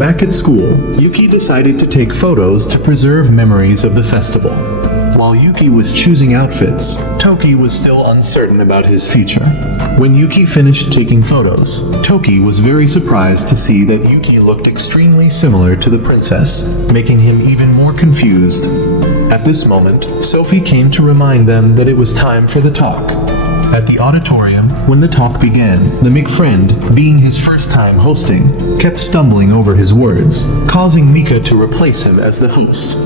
Back at school, Yuki decided to take photos to preserve memories of the festival. While Yuki was choosing outfits, Toki was still uncertain about his future. When Yuki finished taking photos, Toki was very surprised to see that Yuki looked extremely similar to the princess, making him even more confused. At this moment, Sophie came to remind them that it was time for the talk. At the auditorium, when the talk began, the McFriend, being his first time hosting, kept stumbling over his words, causing Mika to replace him as the host.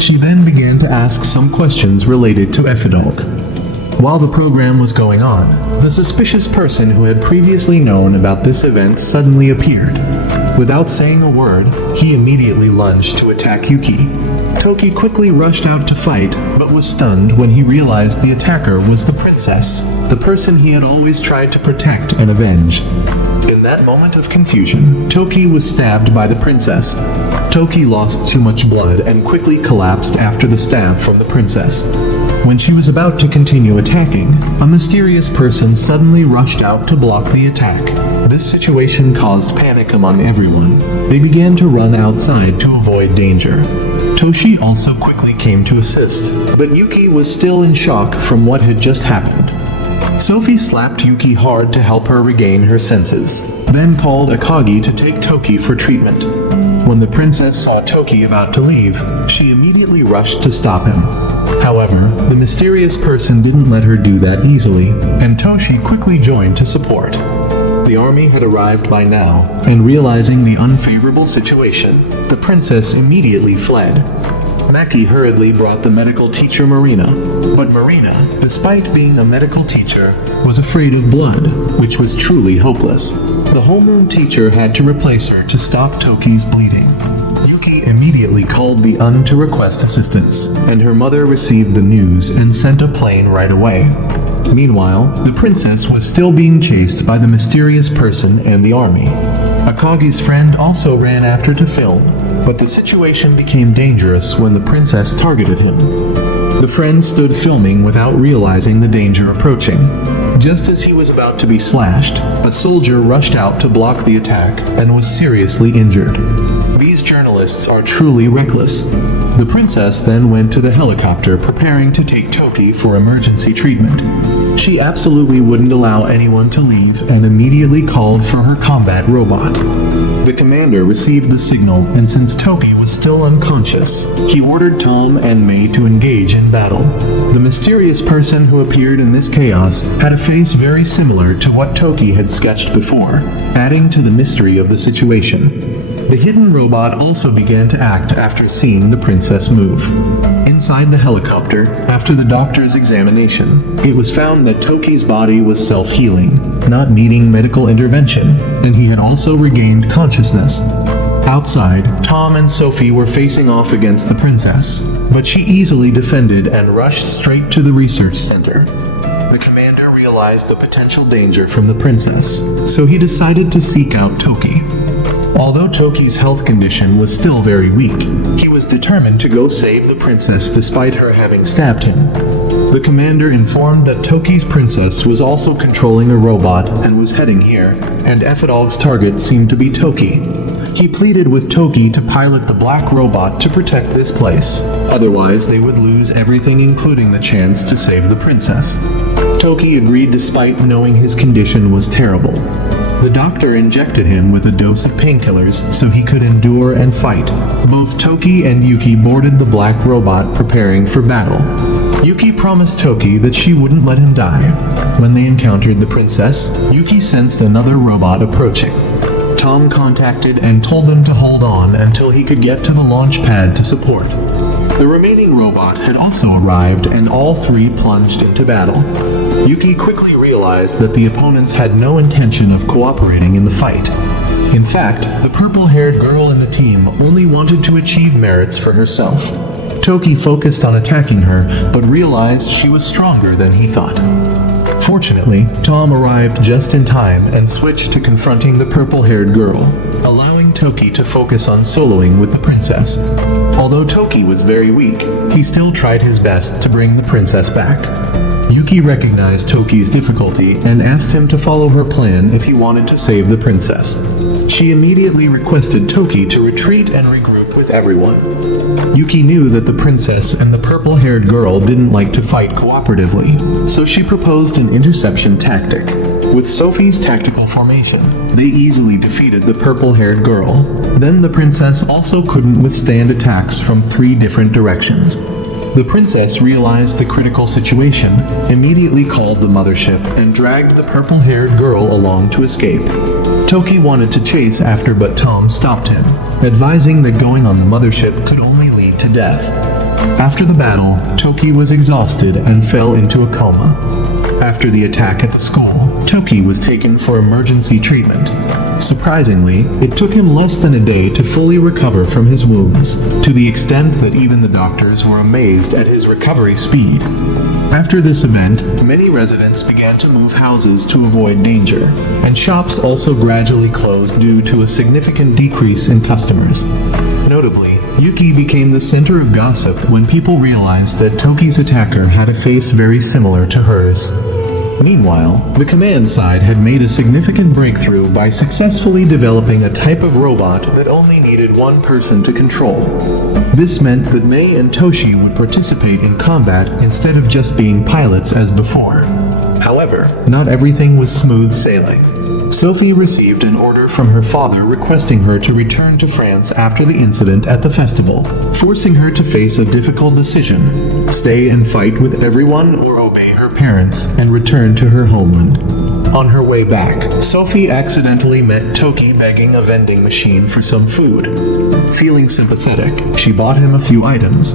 She then began to ask some questions related to Effidolk. While the program was going on, the suspicious person who had previously known about this event suddenly appeared. Without saying a word, he immediately lunged to attack Yuki. Toki quickly rushed out to fight, but was stunned when he realized the attacker was the princess, the person he had always tried to protect and avenge. In that moment of confusion, Toki was stabbed by the princess. Toki lost too much blood and quickly collapsed after the stab from the princess. When she was about to continue attacking, a mysterious person suddenly rushed out to block the attack. This situation caused panic among everyone. They began to run outside to avoid danger. Toshi also quickly came to assist, but Yuki was still in shock from what had just happened. Sophie slapped Yuki hard to help her regain her senses, then called Akagi to take Toki for treatment. When the princess saw Toki about to leave, she immediately rushed to stop him. However, the mysterious person didn't let her do that easily, and Toshi quickly joined to support. The army had arrived by now, and realizing the unfavorable situation, the princess immediately fled. Maki hurriedly brought the medical teacher Marina, but Marina, despite being a medical teacher, was afraid of blood, which was truly hopeless. The homeroom teacher had to replace her to stop Toki's bleeding. Yuki immediately called the UN to request assistance, and her mother received the news and sent a plane right away. Meanwhile, the princess was still being chased by the mysterious person and the army. Akagi's friend also ran after to film, but the situation became dangerous when the princess targeted him. The friend stood filming without realizing the danger approaching. Just as he was about to be slashed, a soldier rushed out to block the attack and was seriously injured. These journalists are truly reckless. The princess then went to the helicopter preparing to take Toki for emergency treatment. She absolutely wouldn't allow anyone to leave and immediately called for her combat robot. The commander received the signal, and since Toki was still unconscious, he ordered Tom and Mei to engage in battle. The mysterious person who appeared in this chaos had a face very similar to what Toki had sketched before, adding to the mystery of the situation. The hidden robot also began to act after seeing the princess move. Inside the helicopter, after the doctor's examination, it was found that Toki's body was self-healing, not needing medical intervention, and he had also regained consciousness. Outside, Tom and Sophie were facing off against the princess, but she easily defended and rushed straight to the research center. The commander realized the potential danger from the princess, so he decided to seek out Toki. Although Toki's health condition was still very weak, he was determined to go save the princess despite her having stabbed him. The commander informed that Toki's princess was also controlling a robot and was heading here, and Effidolk's target seemed to be Toki. He pleaded with Toki to pilot the black robot to protect this place, otherwise they would lose everything including the chance to save the princess. Toki agreed despite knowing his condition was terrible. The doctor injected him with a dose of painkillers so he could endure and fight. Both Toki and Yuki boarded the black robot preparing for battle. Yuki promised Toki that she wouldn't let him die. When they encountered the princess, Yuki sensed another robot approaching. Tom contacted and told them to hold on until he could get to the launch pad to support. The remaining robot had also arrived and all three plunged into battle. Yuki quickly realized that the opponents had no intention of cooperating in the fight. In fact, the purple-haired girl in the team only wanted to achieve merits for herself. Toki focused on attacking her, but realized she was stronger than he thought. Fortunately, Tom arrived just in time and switched to confronting the purple-haired girl, allowing Toki to focus on soloing with the princess. Although Toki was very weak, he still tried his best to bring the princess back. Yuki recognized Toki's difficulty and asked him to follow her plan if he wanted to save the princess. She immediately requested Toki to retreat and regroup with everyone. Yuki knew that the princess and the purple-haired girl didn't like to fight cooperatively, so she proposed an interception tactic. With Sophie's tactical formation, they easily defeated the purple-haired girl. Then the princess also couldn't withstand attacks from 3 different directions. The princess realized the critical situation, immediately called the mothership, and dragged the purple-haired girl along to escape. Toki wanted to chase after, but Tom stopped him, advising that going on the mothership could only lead to death. After the battle, Toki was exhausted and fell into a coma. After the attack at the school, Toki was taken for emergency treatment. Surprisingly, it took him less than a day to fully recover from his wounds, to the extent that even the doctors were amazed at his recovery speed. After this event, many residents began to move houses to avoid danger, and shops also gradually closed due to a significant decrease in customers. Notably, Yuki became the center of gossip when people realized that Toki's attacker had a face very similar to hers. Meanwhile, the command side had made a significant breakthrough by successfully developing a type of robot that only needed one person to control. This meant that Mei and Toshi would participate in combat instead of just being pilots as before. However, not everything was smooth sailing. Sophie received an order from her father requesting her to return to France after the incident at the festival, forcing her to face a difficult decision: stay and fight with everyone or obey her parents and return to her homeland. On her way back, Sophie accidentally met Toki begging a vending machine for some food. Feeling sympathetic, she bought him a few items.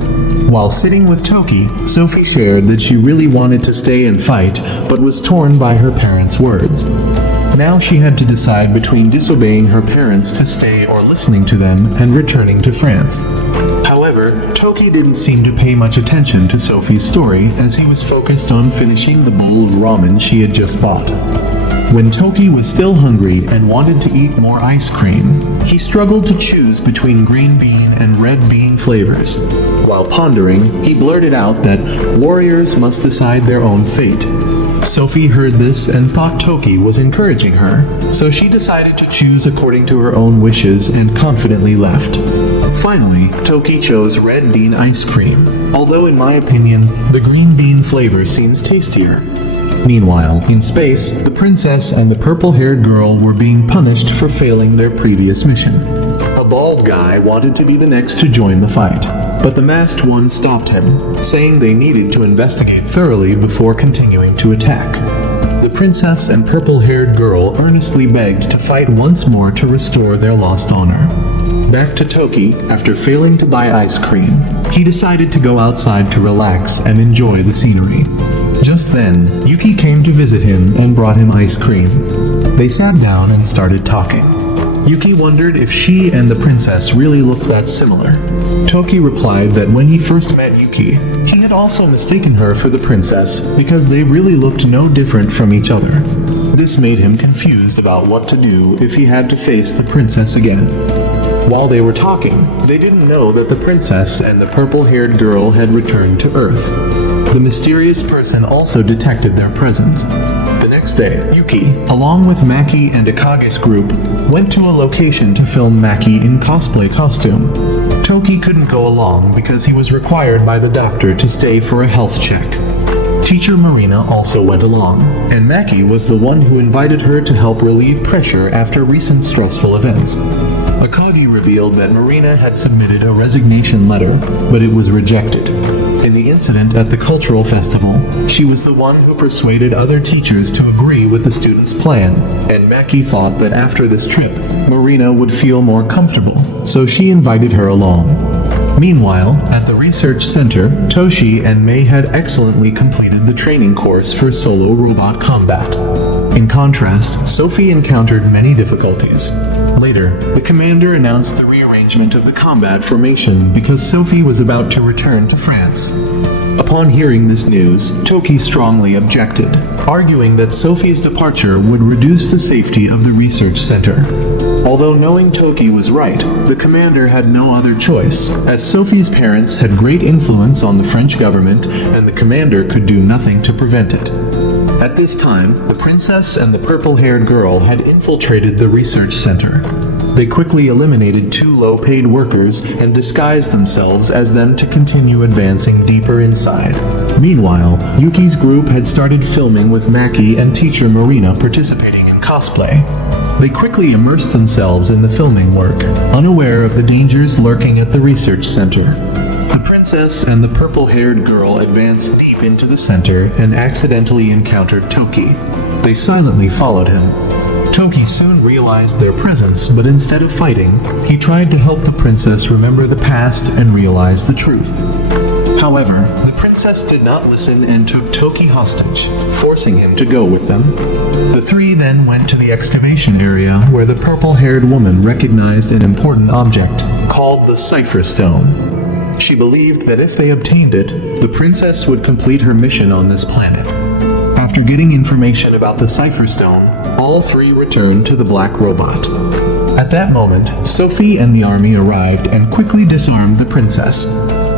While sitting with Toki, Sophie shared that she really wanted to stay and fight, but was torn by her parents' words. Now she had to decide between disobeying her parents to stay or listening to them and returning to France. However, Toki didn't seem to pay much attention to Sophie's story as he was focused on finishing the bowl of ramen she had just bought. When Toki was still hungry and wanted to eat more ice cream, he struggled to choose between green bean and red bean flavors. While pondering, he blurted out that warriors must decide their own fate. Sophie heard this and thought Toki was encouraging her, so she decided to choose according to her own wishes and confidently left. Finally, Toki chose red bean ice cream, although in my opinion, the green bean flavor seems tastier. Meanwhile, in space, the princess and the purple-haired girl were being punished for failing their previous mission. A bald guy wanted to be the next to join the fight, but the masked one stopped him, saying they needed to investigate thoroughly before continuing to attack. The princess and purple-haired girl earnestly begged to fight once more to restore their lost honor. Back to Toki, after failing to buy ice cream, he decided to go outside to relax and enjoy the scenery. Just then, Yuki came to visit him and brought him ice cream. They sat down and started talking. Yuki wondered if she and the princess really looked that similar. Toki replied that when he first met Yuki, he had also mistaken her for the princess because they really looked no different from each other. This made him confused about what to do if he had to face the princess again. While they were talking, they didn't know that the princess and the purple-haired girl had returned to Earth. The mysterious person also detected their presence. The next day, Yuki, along with Maki and Akage's group, went to a location to film Maki in cosplay costume. Toki couldn't go along because he was required by the doctor to stay for a health check. Teacher Marina also went along, and Maki was the one who invited her to help relieve pressure after recent stressful events. Akagi revealed that Marina had submitted a resignation letter, but it was rejected. In the incident at the cultural festival, she was the one who persuaded other teachers to agree with the students' plan, and Maki thought that after this trip, Marina would feel more comfortable, so she invited her along. Meanwhile, at the research center, Toshi and Mei had excellently completed the training course for solo robot combat. In contrast, Sophie encountered many difficulties. Later, the commander announced the rearrangement of the combat formation because Sophie was about to return to France. Upon hearing this news, Toki strongly objected, arguing that Sophie's departure would reduce the safety of the research center. Although knowing Toki was right, the commander had no other choice, as Sophie's parents had great influence on the French government and the commander could do nothing to prevent it. At this time, the princess and the purple-haired girl had infiltrated the research center. They quickly eliminated 2 low-paid workers and disguised themselves as them to continue advancing deeper inside. Meanwhile, Yuki's group had started filming with Maki and teacher Marina participating in cosplay. They quickly immersed themselves in the filming work, unaware of the dangers lurking at the research center. The princess and the purple-haired girl advanced deep into the center and accidentally encountered Toki. They silently followed him. Toki soon realized their presence, but instead of fighting, he tried to help the princess remember the past and realize the truth. However, the princess did not listen and took Toki hostage, forcing him to go with them. The 3 then went to the excavation area where the purple-haired woman recognized an important object called the Cipher Stone. She believed that if they obtained it, the princess would complete her mission on this planet. After getting information about the Cipher Stone, all 3 returned to the black robot. At that moment, Sophie and the army arrived and quickly disarmed the princess.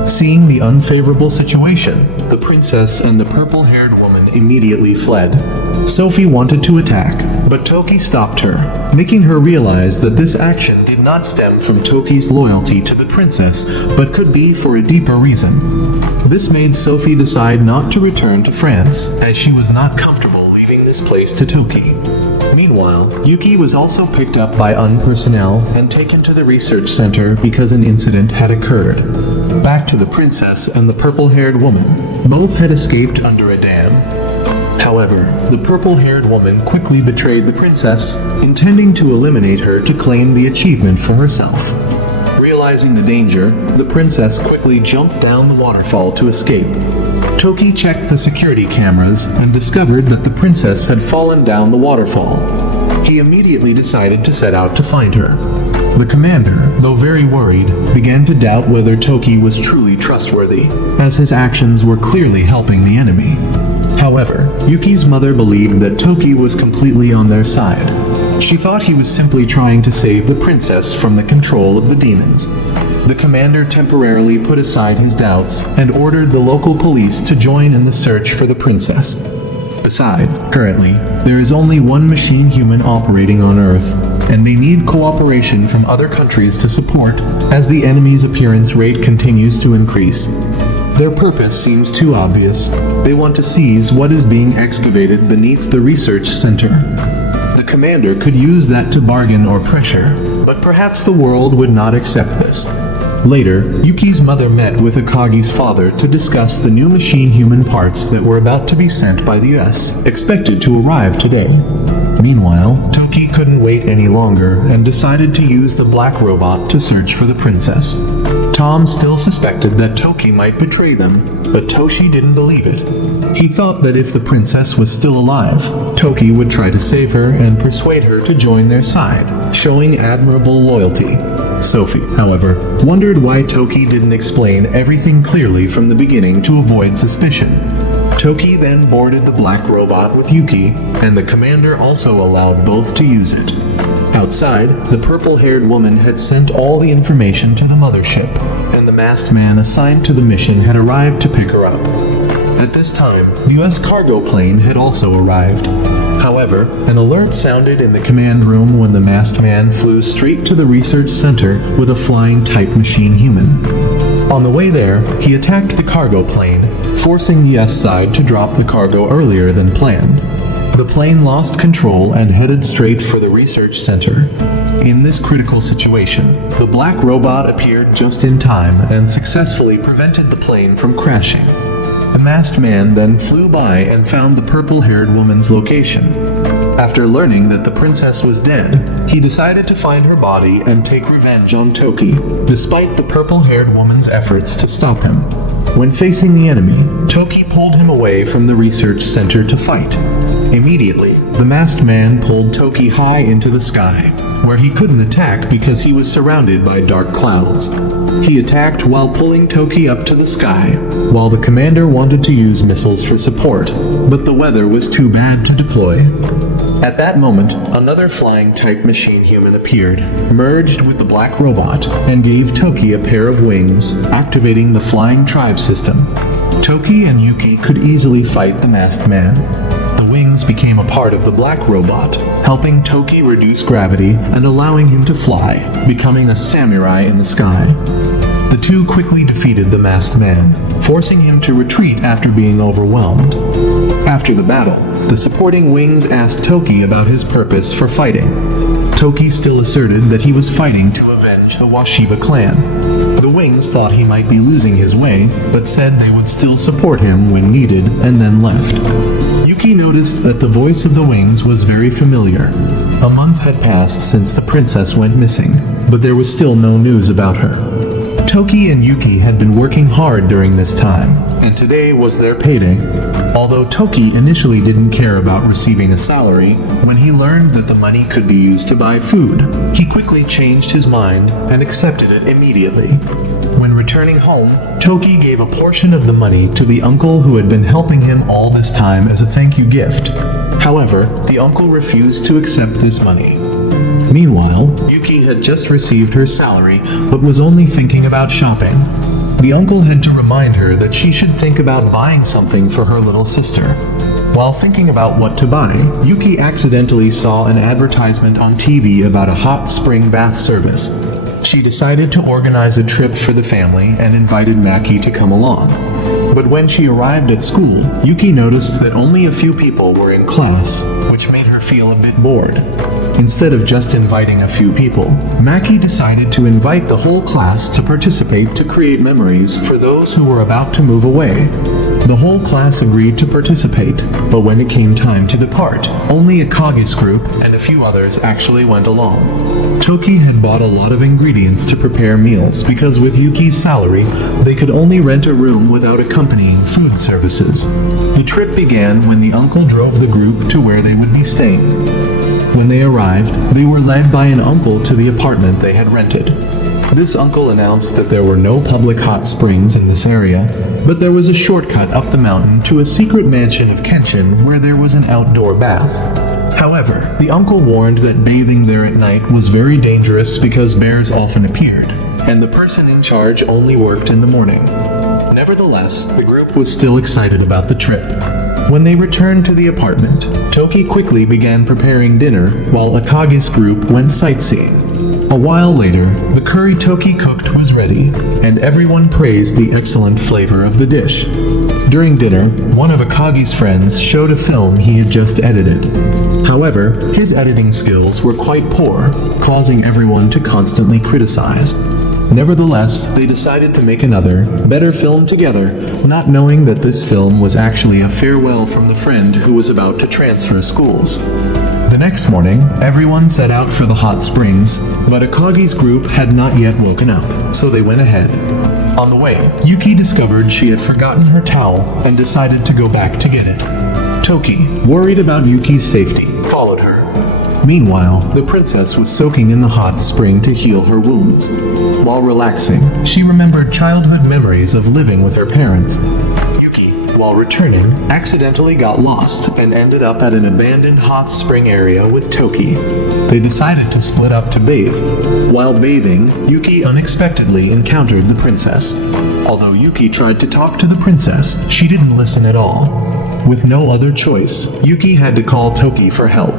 Seeing the unfavorable situation, the princess and the purple-haired woman immediately fled. Sophie wanted to attack, but Toki stopped her, making her realize that this action did not stem from Toki's loyalty to the princess, but could be for a deeper reason. This made Sophie decide not to return to France, as she was not comfortable leaving this place to Toki. Meanwhile, Yuki was also picked up by personnel and taken to the research center because an incident had occurred. Back to the princess and the purple-haired woman. Both had escaped under a dam. However, the purple-haired woman quickly betrayed the princess, intending to eliminate her to claim the achievement for herself. Realizing the danger, the princess quickly jumped down the waterfall to escape. Toki checked the security cameras and discovered that the princess had fallen down the waterfall. He immediately decided to set out to find her. The commander, though very worried, began to doubt whether Toki was truly trustworthy, as his actions were clearly helping the enemy. However, Yuki's mother believed that Toki was completely on their side. She thought he was simply trying to save the princess from the control of the demons. The commander temporarily put aside his doubts and ordered the local police to join in the search for the princess. Besides, currently, there is only one machine human operating on Earth, and they need cooperation from other countries to support, as the enemy's appearance rate continues to increase. Their purpose seems too obvious. They want to seize what is being excavated beneath the research center. The commander could use that to bargain or pressure, but perhaps the world would not accept this. Later, Yuki's mother met with Akagi's father to discuss the new machine-human parts that were about to be sent by the US, expected to arrive today. Meanwhile, Toki couldn't wait any longer and decided to use the black robot to search for the princess. Tom still suspected that Toki might betray them, but Toshi didn't believe it. He thought that if the princess was still alive, Toki would try to save her and persuade her to join their side, showing admirable loyalty. Sophie, however, wondered why Toki didn't explain everything clearly from the beginning to avoid suspicion. Toki then boarded the black robot with Yuki, and the commander also allowed both to use it. Outside, the purple-haired woman had sent all the information to the mothership, and the masked man assigned to the mission had arrived to pick her up. At this time, the US cargo plane had also arrived. However, an alert sounded in the command room when the masked man flew straight to the research center with a flying type machine human. On the way there, he attacked the cargo plane, forcing the US side to drop the cargo earlier than planned. The plane lost control and headed straight for the research center. In this critical situation, the black robot appeared just in time and successfully prevented the plane from crashing. The masked man then flew by and found the purple-haired woman's location. After learning that the princess was dead, he decided to find her body and take revenge on Toki, despite the purple-haired woman's efforts to stop him. When facing the enemy, Toki pulled him away from the research center to fight. Immediately, the masked man pulled Toki high into the sky, where he couldn't attack because he was surrounded by dark clouds. He attacked while pulling Toki up to the sky, while the commander wanted to use missiles for support, but the weather was too bad to deploy. At that moment, another flying type machine human appeared, merged with the black robot, and gave Toki a pair of wings, activating the flying tribe system. Toki and Yuki could easily fight the masked man. The wings became a part of the black robot, helping Toki reduce gravity and allowing him to fly, becoming a samurai in the sky. The two quickly defeated the masked man, forcing him to retreat after being overwhelmed. After the battle, the supporting wings asked Toki about his purpose for fighting. Toki still asserted that he was fighting to avenge the Washiba clan. The wings thought he might be losing his way, but said they would still support him when needed and then left. Yuki noticed that the voice of the wings was very familiar. A month had passed since the princess went missing, but there was still no news about her. Toki and Yuki had been working hard during this time, and today was their payday. Although Toki initially didn't care about receiving a salary, when he learned that the money could be used to buy food, he quickly changed his mind and accepted it immediately. When returning home, Toki gave a portion of the money to the uncle who had been helping him all this time as a thank you gift. However, the uncle refused to accept this money. Meanwhile, Yuki had just received her salary but was only thinking about shopping. The uncle had to remind her that she should think about buying something for her little sister. While thinking about what to buy, Yuki accidentally saw an advertisement on TV about a hot spring bath service. She decided to organize a trip for the family and invited Maki to come along. But when she arrived at school, Yuki noticed that only a few people were in class, which made her feel a bit bored. Instead of just inviting a few people, Maki decided to invite the whole class to participate to create memories for those who were about to move away. The whole class agreed to participate, but when it came time to depart, only Akagi's group and a few others actually went along. Toki had bought a lot of ingredients to prepare meals because with Yuki's salary, they could only rent a room without accompanying food services. The trip began when the uncle drove the group to where they would be staying. When they arrived, they were led by an uncle to the apartment they had rented. This uncle announced that there were no public hot springs in this area, but there was a shortcut up the mountain to a secret mansion of Kenshin where there was an outdoor bath. However, the uncle warned that bathing there at night was very dangerous because bears often appeared, and the person in charge only worked in the morning. Nevertheless, the group was still excited about the trip. When they returned to the apartment, Toki quickly began preparing dinner while Akagi's group went sightseeing. A while later, the curry Toki cooked was ready, and everyone praised the excellent flavor of the dish. During dinner, one of Akagi's friends showed a film he had just edited. However, his editing skills were quite poor, causing everyone to constantly criticize. Nevertheless, they decided to make another, better film together, not knowing that this film was actually a farewell from the friend who was about to transfer schools. The next morning, everyone set out for the hot springs, but Akagi's group had not yet woken up, so they went ahead. On the way, Yuki discovered she had forgotten her towel and decided to go back to get it. Toki, worried about Yuki's safety, followed her. Meanwhile, the princess was soaking in the hot spring to heal her wounds. While relaxing, she remembered childhood memories of living with her parents. Yuki, while returning, accidentally got lost and ended up at an abandoned hot spring area with Toki. They decided to split up to bathe. While bathing, Yuki unexpectedly encountered the princess. Although Yuki tried to talk to the princess, she didn't listen at all. With no other choice, Yuki had to call Toki for help.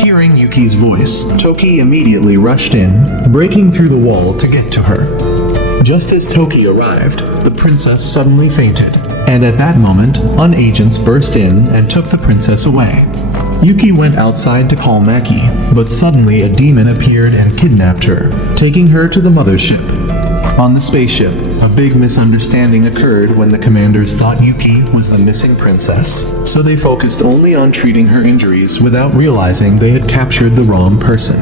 Hearing Yuki's voice, Toki immediately rushed in, breaking through the wall to get to her. Just as Toki arrived, the princess suddenly fainted, and at that moment, agents burst in and took the princess away. Yuki went outside to call Maki, but suddenly a demon appeared and kidnapped her, taking her to the mothership. On the spaceship, a big misunderstanding occurred when the commanders thought Yuki was the missing princess, so they focused only on treating her injuries without realizing they had captured the wrong person.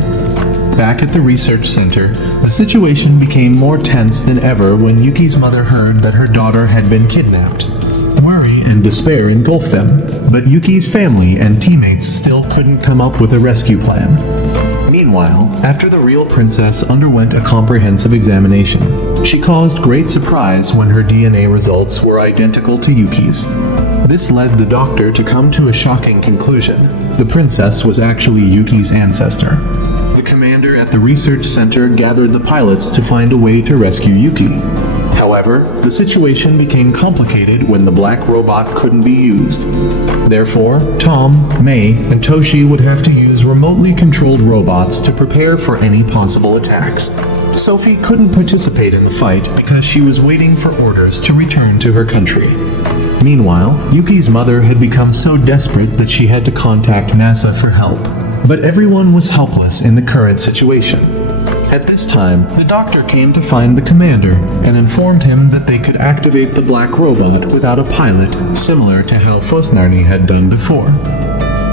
Back at the research center, the situation became more tense than ever when Yuki's mother heard that her daughter had been kidnapped. Worry and despair engulfed them, but Yuki's family and teammates still couldn't come up with a rescue plan. Meanwhile, after the real princess underwent a comprehensive examination, she caused great surprise when her DNA results were identical to Yuki's. This led the doctor to come to a shocking conclusion. The princess was actually Yuki's ancestor. The commander at the research center gathered the pilots to find a way to rescue Yuki. However, However, the situation became complicated when the black robot couldn't be used. Therefore, Tom, May, and Toshi would have to use remotely controlled robots to prepare for any possible attacks. Sophie couldn't participate in the fight because she was waiting for orders to return to her country. Meanwhile, Yuki's mother had become so desperate that she had to contact NASA for help. But everyone was helpless in the current situation. At this time, the doctor came to find the commander and informed him that they could activate the black robot without a pilot, similar to how Fosnarni had done before.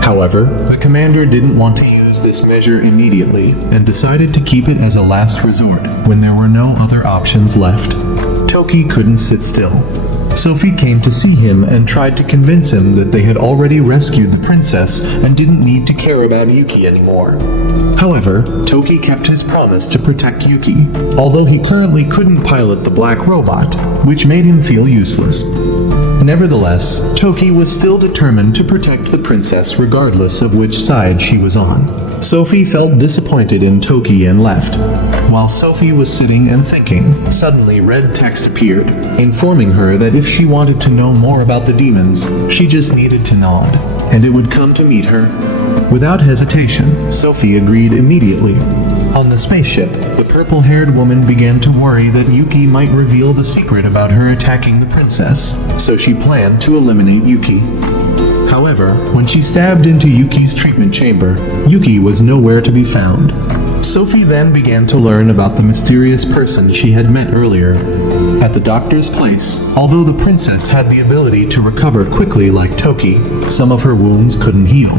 However, the commander didn't want to use this measure immediately and decided to keep it as a last resort when there were no other options left. Toki couldn't sit still. Sophie came to see him and tried to convince him that they had already rescued the princess and didn't need to care about Yuki anymore. However, Toki kept his promise to protect Yuki, although he currently couldn't pilot the black robot, which made him feel useless. Nevertheless, Toki was still determined to protect the princess regardless of which side she was on. Sophie felt disappointed in Toki and left. While Sophie was sitting and thinking, suddenly red text appeared, informing her that if she wanted to know more about the demons, she just needed to nod, and it would come to meet her. Without hesitation, Sophie agreed immediately. On the spaceship, the purple-haired woman began to worry that Yuki might reveal the secret about her attacking the princess, so she planned to eliminate Yuki. However, when she stabbed into Yuki's treatment chamber, Yuki was nowhere to be found. Sophie then began to learn about the mysterious person she had met earlier. At the doctor's place, although the princess had the ability to recover quickly like Toki, some of her wounds couldn't heal.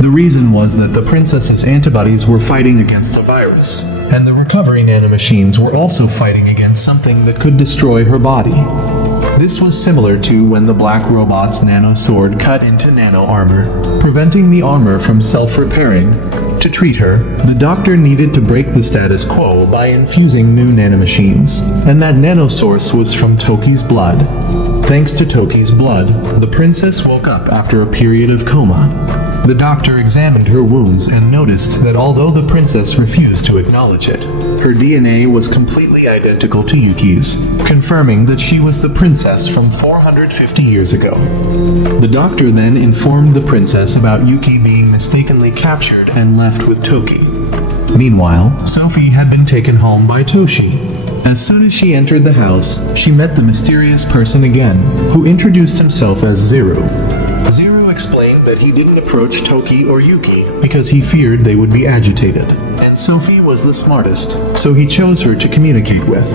The reason was that the princess's antibodies were fighting against a virus, and the recovery nanomachines were also fighting against something that could destroy her body. This was similar to when the black robot's nano sword cut into nano armor, preventing the armor from self-repairing. To treat her, the doctor needed to break the status quo by infusing new nanomachines, and that nano source was from Toki's blood. Thanks to Toki's blood, the princess woke up after a period of coma. The doctor examined her wounds and noticed that although the princess refused to acknowledge it, her DNA was completely identical to Yuki's, confirming that she was the princess from 450 years ago. The doctor then informed the princess about Yuki being mistakenly captured and left with Toki. Meanwhile, Sophie had been taken home by Toshi. As soon as she entered the house, she met the mysterious person again, who introduced himself as Zero. Zero explained that he didn't approach Toki or Yuki because he feared they would be agitated, and Sophie was the smartest, so he chose her to communicate with.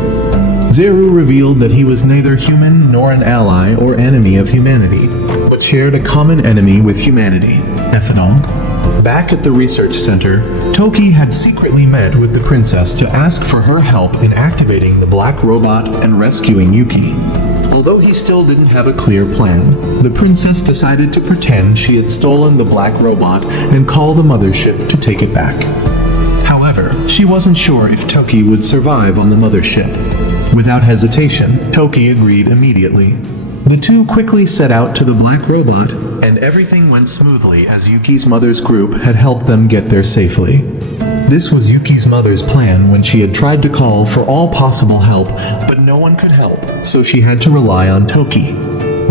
Zero revealed that he was neither human nor an ally or enemy of humanity, but shared a common enemy with humanity, ethanol. Back at the research center, Toki had secretly met with the princess to ask for her help in activating the black robot and rescuing Yuki. Although he still didn't have a clear plan, the princess decided to pretend she had stolen the black robot and call the mothership to take it back. However, she wasn't sure if Toki would survive on the mothership. Without hesitation, Toki agreed immediately. The two quickly set out to the black robot, and everything went smoothly as Yuki's mother's group had helped them get there safely. This was Yuki's mother's plan when she had tried to call for all possible help, but no one could help, so she had to rely on Toki.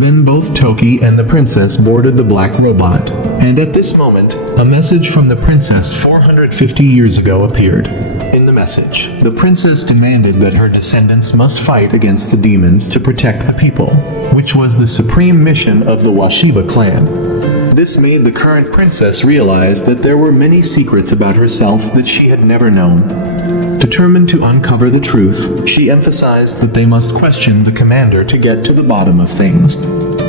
Then both Toki and the princess boarded the black robot, and at this moment, a message from the princess 450 years ago appeared. In the message, the princess demanded that her descendants must fight against the demons to protect the people, which was the supreme mission of the Washiba clan. This made the current princess realize that there were many secrets about herself that she had never known. Determined to uncover the truth, she emphasized that they must question the commander to get to the bottom of things.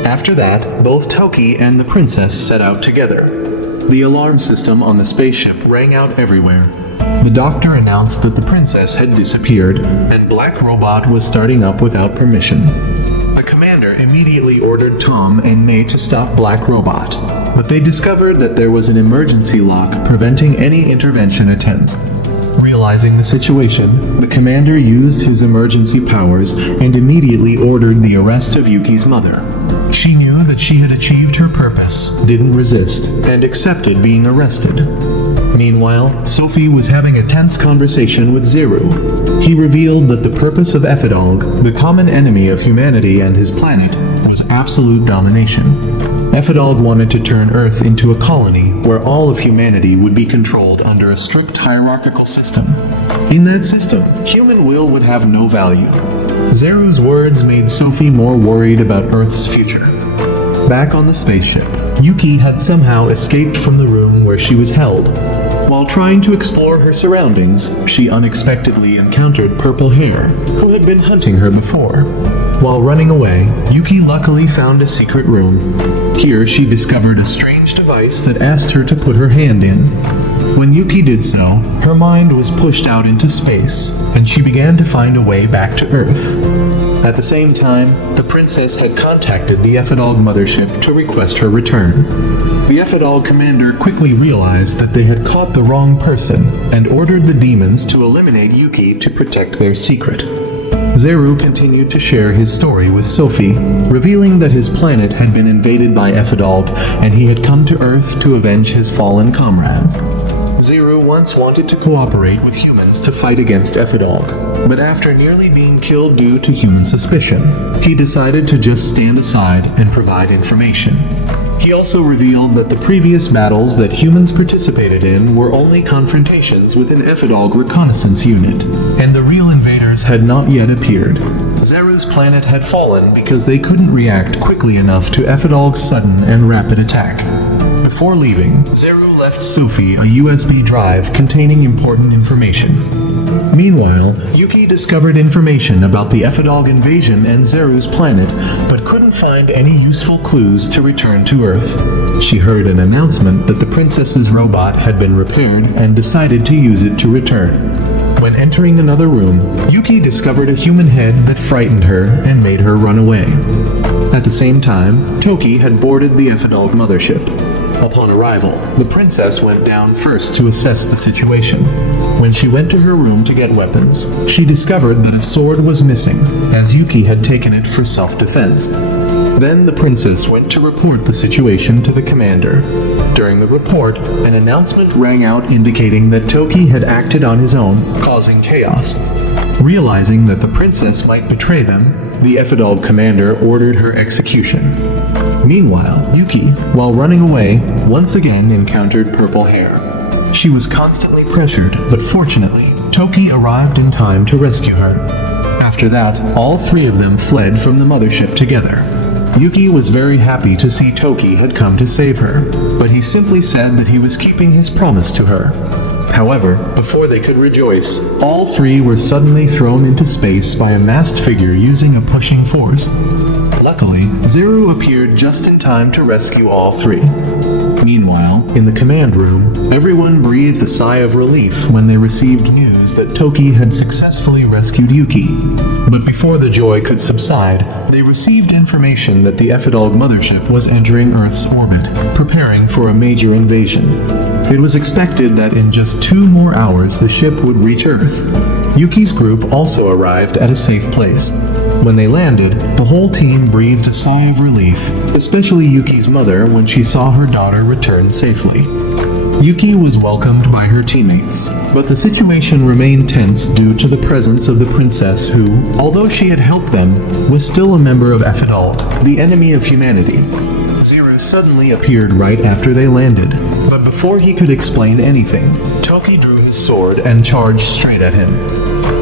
After that, both Toki and the princess set out together. The alarm system on the spaceship rang out everywhere. The doctor announced that the princess had disappeared, and Black Robot was starting up without permission. The commander immediately ordered Tom and May to stop Black Robot, but they discovered that there was an emergency lock preventing any intervention attempts. Realizing the situation, the commander used his emergency powers and immediately ordered the arrest of Yuki's mother. She knew that she had achieved her purpose, didn't resist, and accepted being arrested. Meanwhile, Sophie was having a tense conversation with Zeru. He revealed that the purpose of Ephidog, the common enemy of humanity and his planet, was absolute domination. Ephidog wanted to turn Earth into a colony where all of humanity would be controlled under a strict hierarchical system. In that system, human will would have no value. Zeru's words made Sophie more worried about Earth's future. Back on the spaceship, Yuki had somehow escaped from the room where she was held. While trying to explore her surroundings, she unexpectedly encountered Purple Hair, who had been hunting her before. While running away, Yuki luckily found a secret room. Here she discovered a strange device that asked her to put her hand in. When Yuki did so, her mind was pushed out into space, and she began to find a way back to Earth. At the same time, the princess had contacted the Ephidog mothership to request her return. The Ephidog commander quickly realized that they had caught the wrong person and ordered the demons to eliminate Yuki to protect their secret. Zeru continued to share his story with Sophie, revealing that his planet had been invaded by Ephidog and he had come to Earth to avenge his fallen comrades. Zeru once wanted to cooperate with humans to fight against Ephidog, but after nearly being killed due to human suspicion, he decided to just stand aside and provide information. He also revealed that the previous battles that humans participated in were only confrontations with an Ephidog reconnaissance unit, and the real invaders had not yet appeared. Zeru's planet had fallen because they couldn't react quickly enough to Ephidog's sudden and rapid attack. Before leaving, Zeru left Sophie a USB drive containing important information. Meanwhile, Yuki discovered information about the Ephidog invasion and Zeru's planet, but couldn't find any useful clues to return to Earth. She heard an announcement that the princess's robot had been repaired and decided to use it to return. When entering another room, Yuki discovered a human head that frightened her and made her run away. At the same time, Toki had boarded the Ephidog mothership. Upon arrival, the princess went down first to assess the situation. When she went to her room to get weapons, she discovered that a sword was missing, as Yuki had taken it for self-defense. Then the princess went to report the situation to the commander. During the report, an announcement rang out indicating that Toki had acted on his own, causing chaos. Realizing that the princess might betray them, the Ephidog commander ordered her execution. Meanwhile, Yuki, while running away, once again encountered Purple Hair. She was constantly pressured, but fortunately, Toki arrived in time to rescue her. After that, all three of them fled from the mothership together. Yuki was very happy to see Toki had come to save her, but he simply said that he was keeping his promise to her. However, before they could rejoice, all three were suddenly thrown into space by a masked figure using a pushing force. Luckily, Zeru appeared just in time to rescue all three. Meanwhile, in the command room, everyone breathed a sigh of relief when they received news that Toki had successfully rescued Yuki. But before the joy could subside, they received information that the Ephidog mothership was entering Earth's orbit, preparing for a major invasion. It was expected that in just 2 more hours the ship would reach Earth. Yuki's group also arrived at a safe place. When they landed, the whole team breathed a sigh of relief, especially Yuki's mother when she saw her daughter return safely. Yuki was welcomed by her teammates, but the situation remained tense due to the presence of the princess who, although she had helped them, was still a member of Ephidog, the enemy of humanity. Zeru suddenly appeared right after they landed, but before he could explain anything, Toki drew his sword and charged straight at him.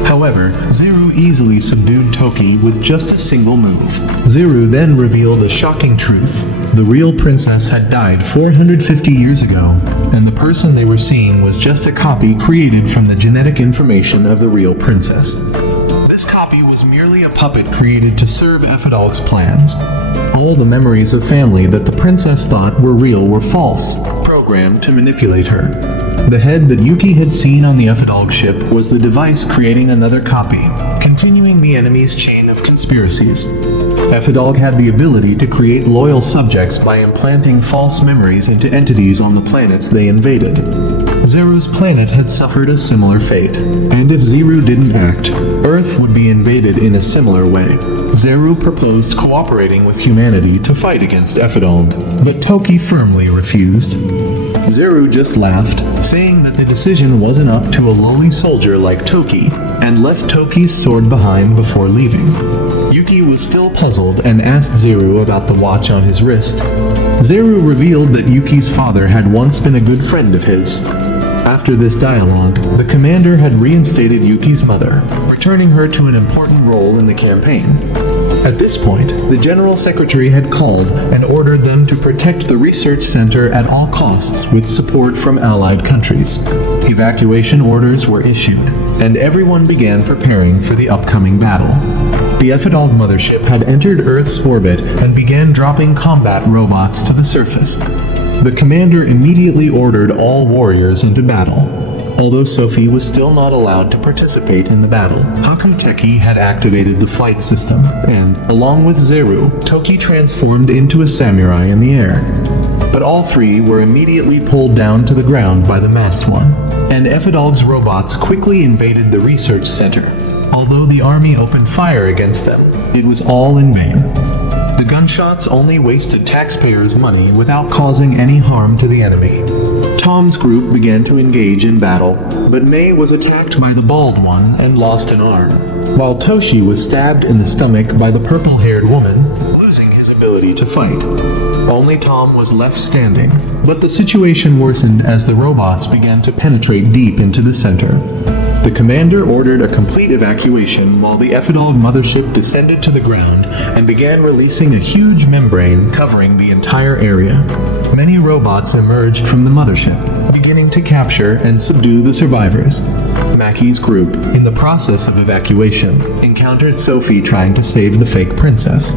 However, Zeru easily subdued Toki with just a single move. Zeru then revealed a shocking truth. The real princess had died 450 years ago, and the person they were seeing was just a copy created from the genetic information of the real princess. This copy was merely a puppet created to serve Ephidog's plans. All the memories of family that the princess thought were real were false, programmed to manipulate her. The head that Yuki had seen on the Ephidog ship was the device creating another copy, continuing the enemy's chain of conspiracies. Ephidog had the ability to create loyal subjects by implanting false memories into entities on the planets they invaded. Zeru's planet had suffered a similar fate, and if Zeru didn't act, Earth would be invaded in a similar way. Zeru proposed cooperating with humanity to fight against Ephidog, but Toki firmly refused. Zero just laughed, saying that the decision wasn't up to a lowly soldier like Toki, and left Toki's sword behind before leaving. Yuki was still puzzled and asked Zero about the watch on his wrist. Zero revealed that Yuki's father had once been a good friend of his. After this dialogue, the commander had reinstated Yuki's mother, returning her to an important role in the campaign. At this point, the General Secretary had called and ordered them to protect the research center at all costs with support from allied countries. Evacuation orders were issued, and everyone began preparing for the upcoming battle. The Ephidog mothership had entered Earth's orbit and began dropping combat robots to the surface. The commander immediately ordered all warriors into battle. Although Sophie was still not allowed to participate in the battle, Hakuteki had activated the flight system, and, along with Zeru, Toki transformed into a samurai in the air. But all three were immediately pulled down to the ground by the masked one, and Ephidog's robots quickly invaded the research center. Although the army opened fire against them, it was all in vain. The gunshots only wasted taxpayers' money without causing any harm to the enemy. Tom's group began to engage in battle, but May was attacked by the bald one and lost an arm, while Toshi was stabbed in the stomach by the purple-haired woman, losing his ability to fight. Only Tom was left standing, but the situation worsened as the robots began to penetrate deep into the center. The commander ordered a complete evacuation while the Ephidog mothership descended to the ground and began releasing a huge membrane covering the entire area. Many robots emerged from the mothership, beginning to capture and subdue the survivors. Maki's group, in the process of evacuation, encountered Sophie trying to save the fake princess.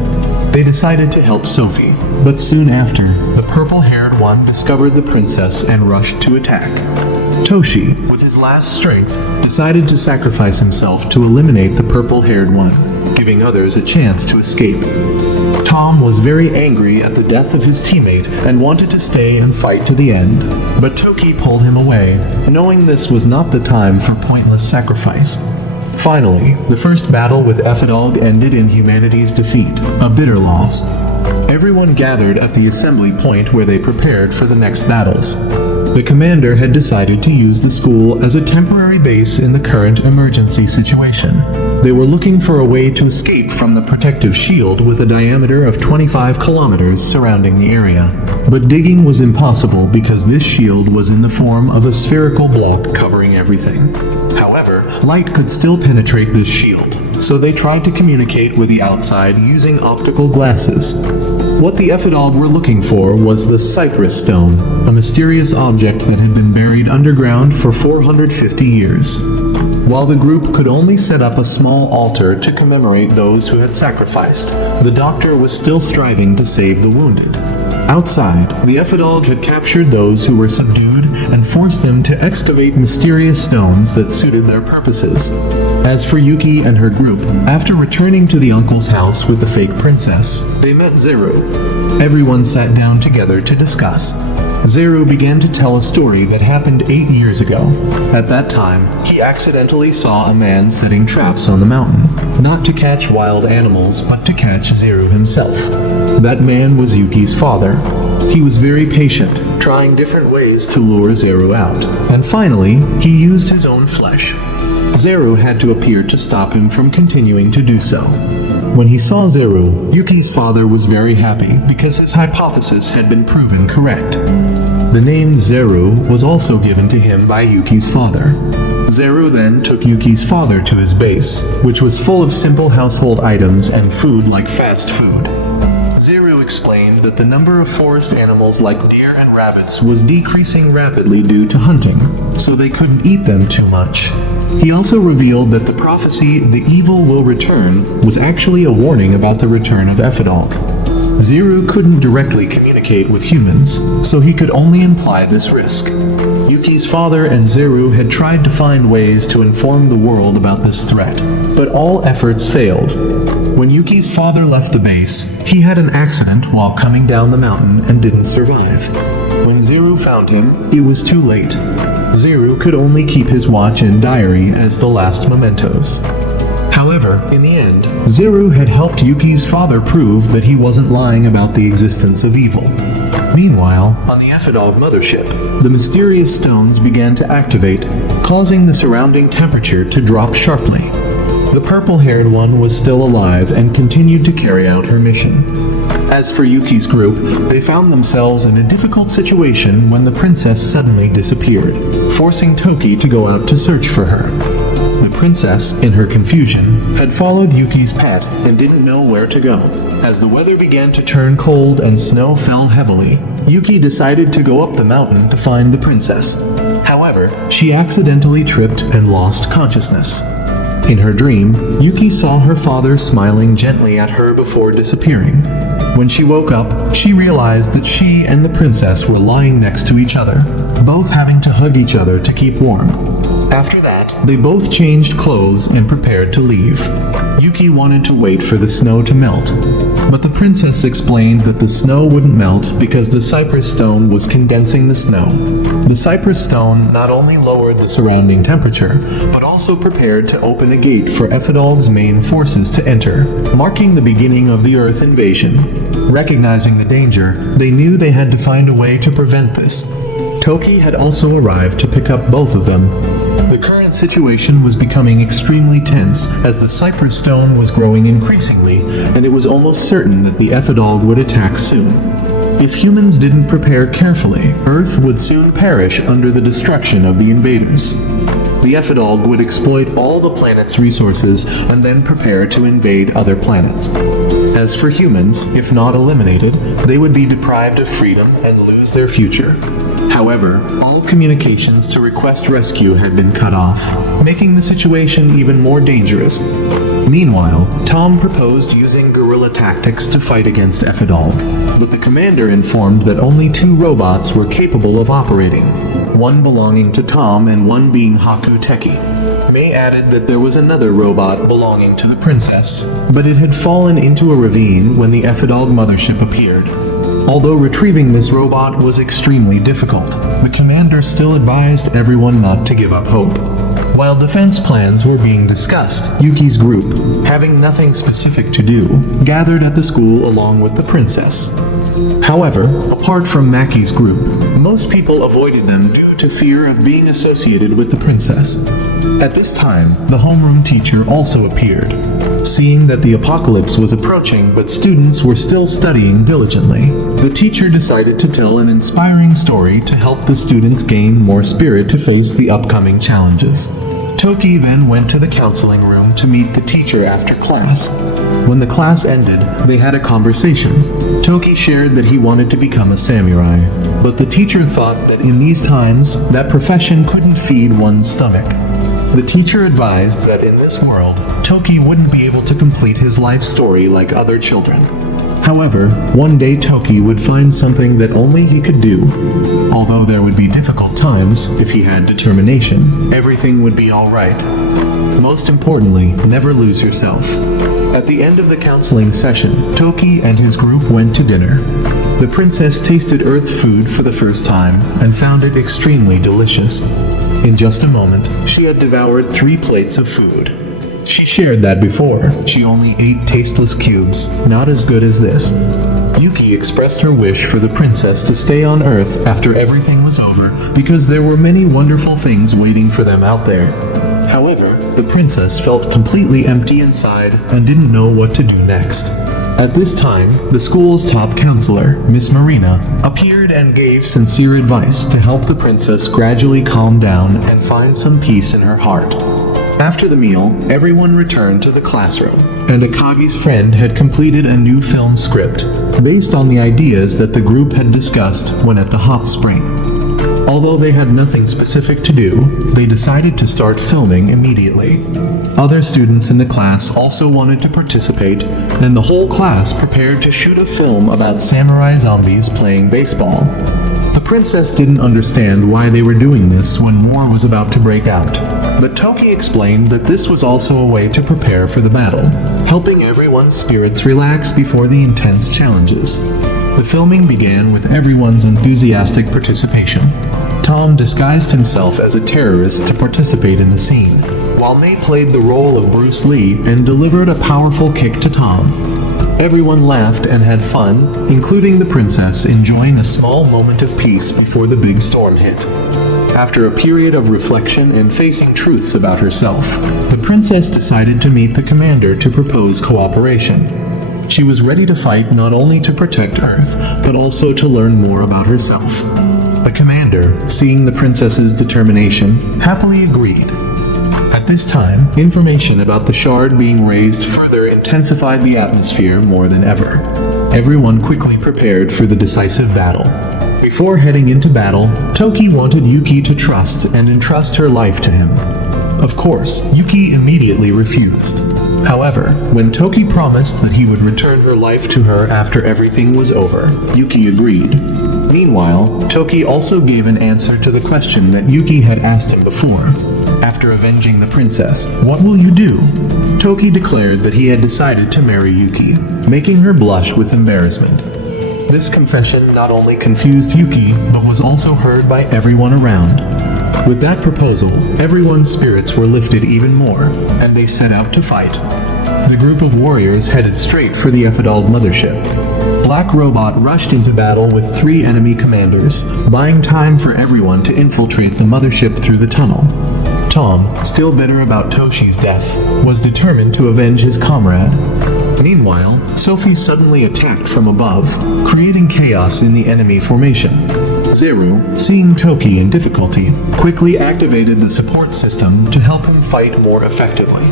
They decided to help Sophie, but soon after, the purple-haired one discovered the princess and rushed to attack. Toshi, with his last strength, decided to sacrifice himself to eliminate the purple-haired one, giving others a chance to escape. Tom was very angry at the death of his teammate and wanted to stay and fight to the end, but Toki pulled him away, knowing this was not the time for pointless sacrifice. Finally, the first battle with Ephidog ended in humanity's defeat, a bitter loss. Everyone gathered at the assembly point where they prepared for the next battles. The commander had decided to use the school as a temporary base in the current emergency situation. They were looking for a way to escape from the protective shield with a diameter of 25 kilometers surrounding the area. But digging was impossible because this shield was in the form of a spherical block covering everything. However, light could still penetrate this shield, so they tried to communicate with the outside using optical glasses. What the Ephidog were looking for was the Cypress Stone, a mysterious object that had been buried underground for 450 years. While the group could only set up a small altar to commemorate those who had sacrificed, the doctor was still striving to save the wounded. Outside, the Ephidog had captured those who were subdued and forced them to excavate mysterious stones that suited their purposes. As for Yuki and her group, after returning to the uncle's house with the fake princess, they met Zeru. Everyone sat down together to discuss. Zeru began to tell a story that happened 8 years ago. At that time, he accidentally saw a man setting traps on the mountain, not to catch wild animals, but to catch Zeru himself. That man was Yuki's father. He was very patient, trying different ways to lure Zeru out, and finally, he used his own flesh. Zeru had to appear to stop him from continuing to do so. When he saw Zeru, Yuki's father was very happy because his hypothesis had been proven correct. The name Zeru was also given to him by Yuki's father. Zeru then took Yuki's father to his base, which was full of simple household items and food like fast food. Zeru explained that the number of forest animals like deer and rabbits was decreasing rapidly due to hunting, so they couldn't eat them too much. He also revealed that the prophecy, "The evil will return," was actually a warning about the return of Ephidog. Zeru couldn't directly communicate with humans, so he could only imply this risk. Yuki's father and Zeru had tried to find ways to inform the world about this threat, but all efforts failed. When Yuki's father left the base, he had an accident while coming down the mountain and didn't survive. When Zeru found him, it was too late. Zeru could only keep his watch and diary as the last mementos. However, in the end, Zeru had helped Yuki's father prove that he wasn't lying about the existence of evil. Meanwhile, on the Ephidog mothership, the mysterious stones began to activate, causing the surrounding temperature to drop sharply. The purple-haired one was still alive and continued to carry out her mission. As for Yuki's group, they found themselves in a difficult situation when the princess suddenly disappeared, forcing Toki to go out to search for her. The princess, in her confusion, had followed Yuki's pet and didn't know where to go. As the weather began to turn cold and snow fell heavily, Yuki decided to go up the mountain to find the princess. However, she accidentally tripped and lost consciousness. In her dream, Yuki saw her father smiling gently at her before disappearing. When she woke up, she realized that she and the princess were lying next to each other, both having to hug each other to keep warm. After that, they both changed clothes and prepared to leave. Yuki wanted to wait for the snow to melt, but the princess explained that the snow wouldn't melt because the cypress stone was condensing the snow. The cypress stone not only lowered the surrounding temperature, but also prepared to open a gate for Ephidog's main forces to enter, marking the beginning of the Earth invasion. Recognizing the danger, they knew they had to find a way to prevent this. Toki had also arrived to pick up both of them. The current situation was becoming extremely tense as the cypress stone was growing increasingly, and it was almost certain that the Ephidog would attack soon. If humans didn't prepare carefully, Earth would soon perish under the destruction of the invaders. The Ephidog would exploit all the planet's resources and then prepare to invade other planets. As for humans, if not eliminated, they would be deprived of freedom and lose their future. However, all communications to request rescue had been cut off, making the situation even more dangerous. Meanwhile, Tom proposed using guerrilla tactics to fight against Ephidog, but the commander informed that only 2 robots were capable of operating, one belonging to Tom and one being Haku Teki. May added that there was another robot belonging to the princess, but it had fallen into a ravine when the Ephidog mothership appeared. Although retrieving this robot was extremely difficult, the commander still advised everyone not to give up hope. While defense plans were being discussed, Yuki's group, having nothing specific to do, gathered at the school along with the princess. However, apart from Maki's group, most people avoided them due to fear of being associated with the princess. At this time, the homeroom teacher also appeared. Seeing that the apocalypse was approaching but students were still studying diligently, the teacher decided to tell an inspiring story to help the students gain more spirit to face the upcoming challenges. Toki then went to the counseling room to meet the teacher after class. When the class ended, they had a conversation. Toki shared that he wanted to become a samurai, but the teacher thought that in these times, that profession couldn't feed one's stomach. The teacher advised that in this world, Toki wouldn't be able to complete his life story like other children. However, one day Toki would find something that only he could do. Although there would be difficult times, if he had determination, everything would be alright. Most importantly, never lose yourself. At the end of the counseling session, Toki and his group went to dinner. The princess tasted Earth food for the first time and found it extremely delicious. In just a moment, she had devoured 3 plates of food. She shared that before, she only ate tasteless cubes, not as good as this. Yuki expressed her wish for the princess to stay on Earth after everything was over because there were many wonderful things waiting for them out there. However, the princess felt completely empty inside and didn't know what to do next. At this time, the school's top counselor, Miss Marina, appeared and gave sincere advice to help the princess gradually calm down and find some peace in her heart. After the meal, everyone returned to the classroom, and Akagi's friend had completed a new film script, based on the ideas that the group had discussed when at the hot spring. Although they had nothing specific to do, they decided to start filming immediately. Other students in the class also wanted to participate, and the whole class prepared to shoot a film about samurai zombies playing baseball. The princess didn't understand why they were doing this when war was about to break out, but Toki explained that this was also a way to prepare for the battle, helping everyone's spirits relax before the intense challenges. The filming began with everyone's enthusiastic participation. Tom disguised himself as a terrorist to participate in the scene, while May played the role of Bruce Lee and delivered a powerful kick to Tom. Everyone laughed and had fun, including the princess enjoying a small moment of peace before the big storm hit. After a period of reflection and facing truths about herself, the princess decided to meet the commander to propose cooperation. She was ready to fight not only to protect Earth, but also to learn more about herself. The commander, seeing the princess's determination, happily agreed. At this time, information about the shard being raised further intensified the atmosphere more than ever. Everyone quickly prepared for the decisive battle. Before heading into battle, Toki wanted Yuki to trust and entrust her life to him. Of course, Yuki immediately refused. However, when Toki promised that he would return her life to her after everything was over, Yuki agreed. Meanwhile, Toki also gave an answer to the question that Yuki had asked him before. After avenging the princess, what will you do? Toki declared that he had decided to marry Yuki, making her blush with embarrassment. This confession not only confused Yuki, but was also heard by everyone around. With that proposal, everyone's spirits were lifted even more, and they set out to fight. The group of warriors headed straight for the Ephidald mothership. Black Robot rushed into battle with 3 enemy commanders, buying time for everyone to infiltrate the mothership through the tunnel. Tom, still bitter about Toshi's death, was determined to avenge his comrade. Meanwhile, Sophie suddenly attacked from above, creating chaos in the enemy formation. Zeru, seeing Toki in difficulty, quickly activated the support system to help him fight more effectively.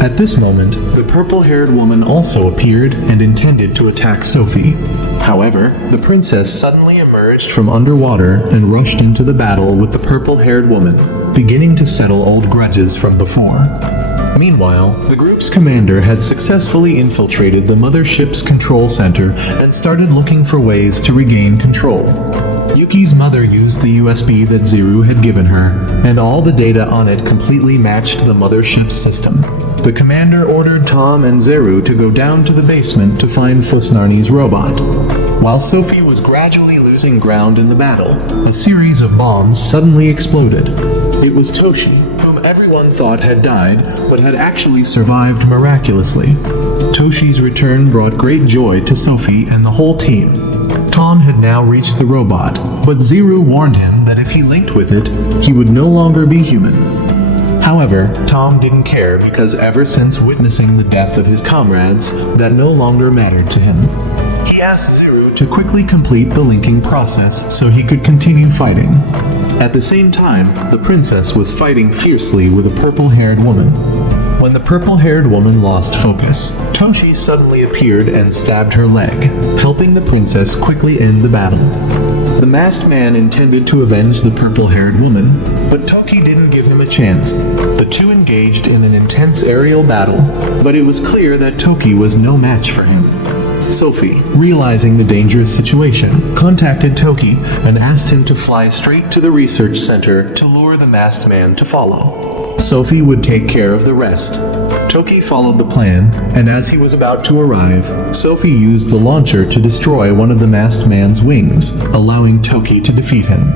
At this moment, the purple-haired woman also appeared and intended to attack Sophie. However, the princess suddenly emerged from underwater and rushed into the battle with the purple-haired woman, beginning to settle old grudges from before. Meanwhile, the group's commander had successfully infiltrated the mothership's control center and started looking for ways to regain control. Yuki's mother used the USB that Zeru had given her, and all the data on it completely matched the mothership's system. The commander ordered Tom and Zeru to go down to the basement to find Fusnarni's robot. While Sophie was gradually losing ground in the battle, a series of bombs suddenly exploded. It was Toshi, whom everyone thought had died, but had actually survived miraculously. Toshi's return brought great joy to Sophie and the whole team. Tom had now reached the robot, but Zeru warned him that if he linked with it, he would no longer be human. However, Tom didn't care because ever since witnessing the death of his comrades, that no longer mattered to him. He asked Zeru to quickly complete the linking process so he could continue fighting. At the same time, the princess was fighting fiercely with a purple-haired woman. When the purple-haired woman lost focus, Toshi suddenly appeared and stabbed her leg, helping the princess quickly end the battle. The masked man intended to avenge the purple-haired woman, but Toki didn't give him a chance. The two engaged in an intense aerial battle, but it was clear that Toki was no match for him. Sophie, realizing the dangerous situation, contacted Toki and asked him to fly straight to the research center to lure the masked man to follow. Sophie would take care of the rest. Toki followed the plan, and as he was about to arrive, Sophie used the launcher to destroy one of the masked man's wings, allowing Toki to defeat him.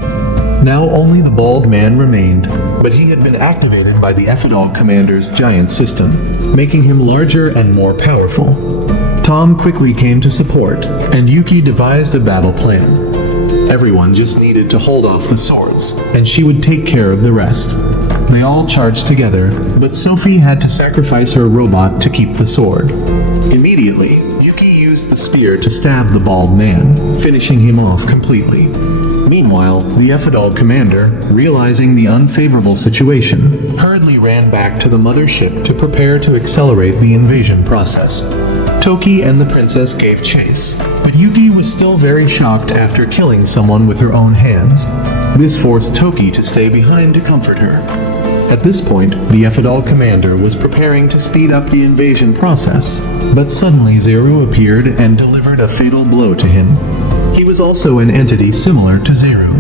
Now only the bald man remained, but he had been activated by the Ephidald commander's giant system, making him larger and more powerful. Tom quickly came to support, and Yuki devised a battle plan. Everyone just needed to hold off the swords, and she would take care of the rest. They all charged together, but Sophie had to sacrifice her robot to keep the sword. Immediately, Yuki used the spear to stab the bald man, finishing him off completely. Meanwhile, the Ephidald commander, realizing the unfavorable situation, hurriedly ran back to the mothership to prepare to accelerate the invasion process. Toki and the princess gave chase, but Yuki was still very shocked after killing someone with her own hands. This forced Toki to stay behind to comfort her. At this point, the Ephidald commander was preparing to speed up the invasion process, but suddenly Zeru appeared and delivered a fatal blow to him. He was also an entity similar to Zeru.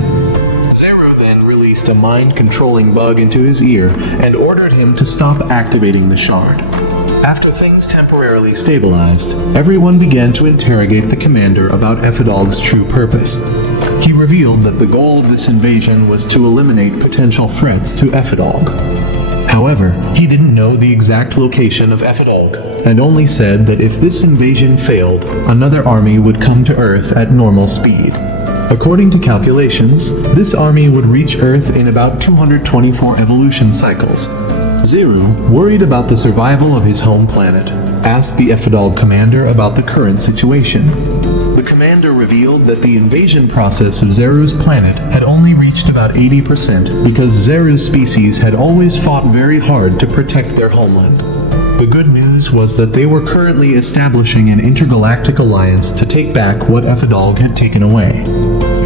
Zeru then released a mind-controlling bug into his ear and ordered him to stop activating the shard. After things temporarily stabilized, everyone began to interrogate the commander about Ephidald's true purpose. He revealed that the goal of this invasion was to eliminate potential threats to Ephidald. However, he didn't know the exact location of Ephidolg, and only said that if this invasion failed, another army would come to Earth at normal speed. According to calculations, this army would reach Earth in about 224 evolution cycles. Zero, worried about the survival of his home planet, asked the Ephidolg commander about the current situation. The commander revealed that the invasion process of Zeru's planet had only reached about 80% because Zeru's species had always fought very hard to protect their homeland. The good news was that they were currently establishing an intergalactic alliance to take back what Ephidolg had taken away.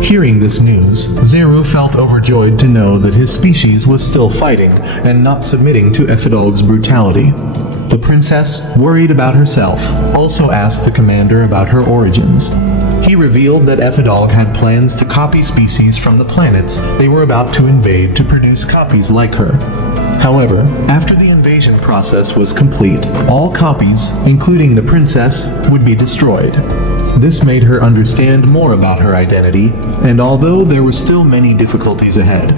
Hearing this news, Zeru felt overjoyed to know that his species was still fighting and not submitting to Ephidolg's brutality. The princess, worried about herself, also asked the commander about her origins. He revealed that Ephidolg had plans to copy species from the planets they were about to invade to produce copies like her. However, after the invasion process was complete, all copies, including the princess, would be destroyed. This made her understand more about her identity, and although there were still many difficulties ahead,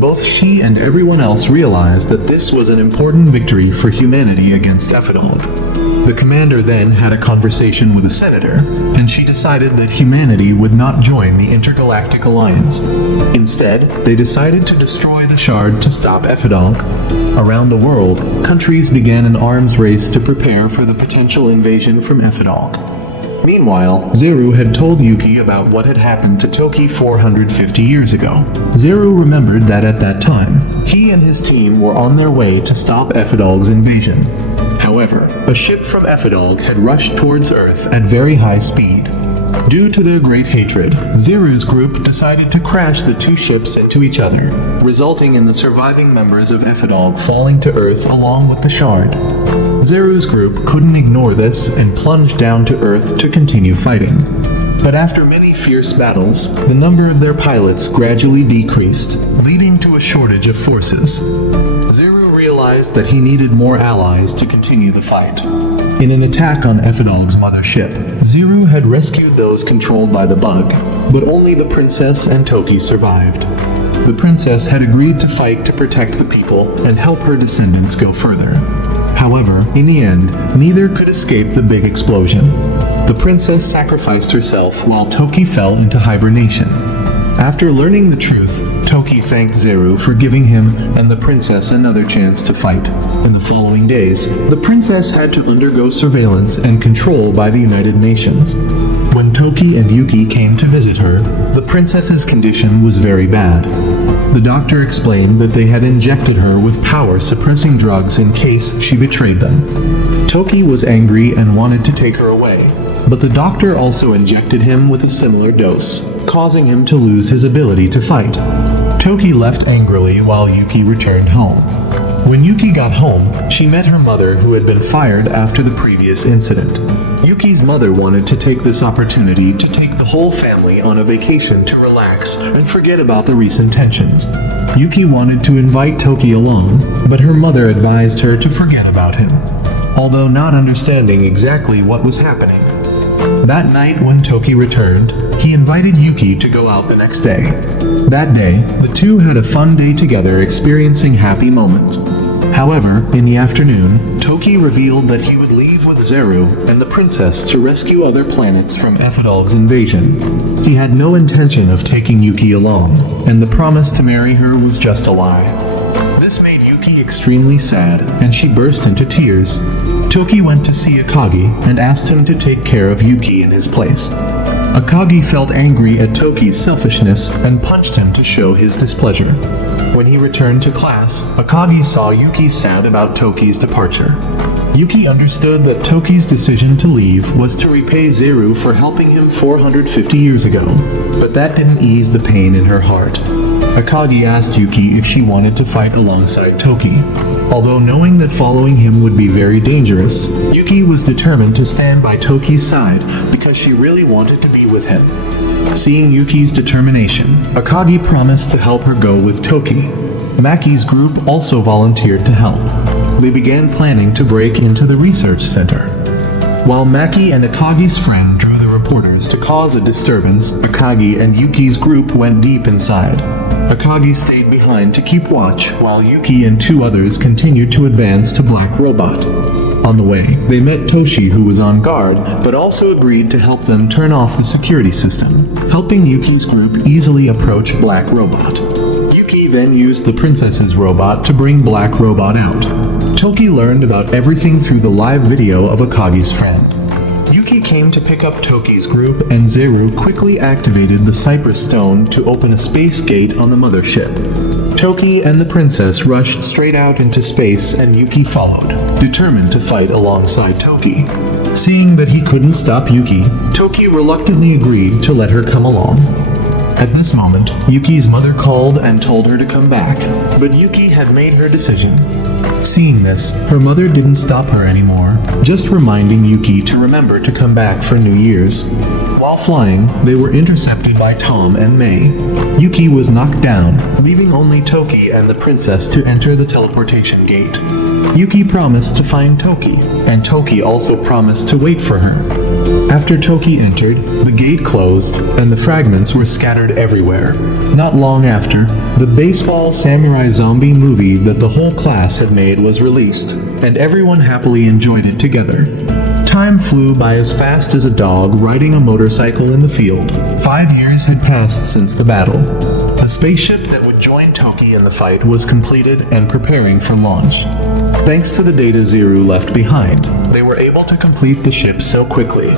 both she and everyone else realized that this was an important victory for humanity against Ephidolg. The commander then had a conversation with a senator, and she decided that humanity would not join the Intergalactic Alliance. Instead, they decided to destroy the shard to stop Ephidolg. Around the world, countries began an arms race to prepare for the potential invasion from Ephidolg. Meanwhile, Zeru had told Yuki about what had happened to Toki 450 years ago. Zeru remembered that at that time, he and his team were on their way to stop Ephidolg's invasion. However, a ship from Ephidolg had rushed towards Earth at very high speed. Due to their great hatred, Zeru's group decided to crash the two ships into each other, resulting in the surviving members of Ephidolg falling to Earth along with the shard. Zeru's group couldn't ignore this and plunged down to Earth to continue fighting. But after many fierce battles, the number of their pilots gradually decreased, leading to a shortage of forces. Zeru realized that he needed more allies to continue the fight. In an attack on Ephidolg's mother ship, Zeru had rescued those controlled by the bug, but only the princess and Toki survived. The princess had agreed to fight to protect the people and help her descendants go further. However, in the end, neither could escape the big explosion. The princess sacrificed herself while Toki fell into hibernation. After learning the truth, Toki thanked Zeru for giving him and the princess another chance to fight. In the following days, the princess had to undergo surveillance and control by the United Nations. When Toki and Yuki came to visit her, the princess's condition was very bad. The doctor explained that they had injected her with power-suppressing drugs in case she betrayed them. Toki was angry and wanted to take her away, but the doctor also injected him with a similar dose, causing him to lose his ability to fight. Toki left angrily while Yuki returned home. When Yuki got home, she met her mother who had been fired after the previous incident. Yuki's mother wanted to take this opportunity to take the whole family on a vacation to relax and forget about the recent tensions. Yuki wanted to invite Toki along, but her mother advised her to forget about him, although not understanding exactly what was happening. That night when Toki returned, he invited Yuki to go out the next day. That day, the two had a fun day together experiencing happy moments. However, in the afternoon, Toki revealed that he would leave with Zeru and the princess to rescue other planets from Ephidolg's invasion. He had no intention of taking Yuki along, and the promise to marry her was just a lie. This made Yuki extremely sad, and she burst into tears. Toki went to see Akagi and asked him to take care of Yuki in his place. Akagi felt angry at Toki's selfishness and punched him to show his displeasure. When he returned to class, Akagi saw Yuki sad about Toki's departure. Yuki understood that Toki's decision to leave was to repay Zeru for helping him 450 years ago, but that didn't ease the pain in her heart. Akagi asked Yuki if she wanted to fight alongside Toki. Although knowing that following him would be very dangerous, Yuki was determined to stand by Toki's side because she really wanted to be with him. Seeing Yuki's determination, Akagi promised to help her go with Toki. Maki's group also volunteered to help. They began planning to break into the research center. While Maki and Akagi's friend drew the reporters to cause a disturbance, Akagi and Yuki's group went deep inside. Akagi stayed behind assigned to keep watch while Yuki and 2 others continued to advance to Black Robot. On the way, they met Toshi, who was on guard, but also agreed to help them turn off the security system, helping Yuki's group easily approach Black Robot. Yuki then used the princess's robot to bring Black Robot out. Toki learned about everything through the live video of Akagi's friend. Yuki came to pick up Toki's group, and Zeru quickly activated the Cypress Stone to open a space gate on the mothership. Toki and the princess rushed straight out into space, and Yuki followed, determined to fight alongside Toki. Seeing that he couldn't stop Yuki, Toki reluctantly agreed to let her come along. At this moment, Yuki's mother called and told her to come back, but Yuki had made her decision. Seeing this, her mother didn't stop her anymore, just reminding Yuki to remember to come back for New Year's. While flying, they were intercepted by Tom and May. Yuki was knocked down, leaving only Toki and the princess to enter the teleportation gate. Yuki promised to find Toki, and Toki also promised to wait for her. After Toki entered, the gate closed, and the fragments were scattered everywhere. Not long after, the baseball samurai zombie movie that the whole class had made was released, and everyone happily enjoyed it together. Time flew by as fast as a dog riding a motorcycle in the field. 5 years had passed since the battle. The spaceship that would join Toki in the fight was completed and preparing for launch. Thanks to the data Zeru left behind, they were able to complete the ship so quickly.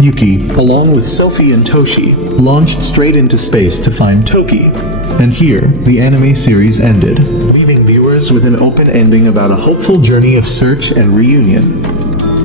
Yuki, along with Sophie and Toshi, launched straight into space to find Toki. And here, the anime series ended, leaving viewers with an open ending about a hopeful journey of search and reunion.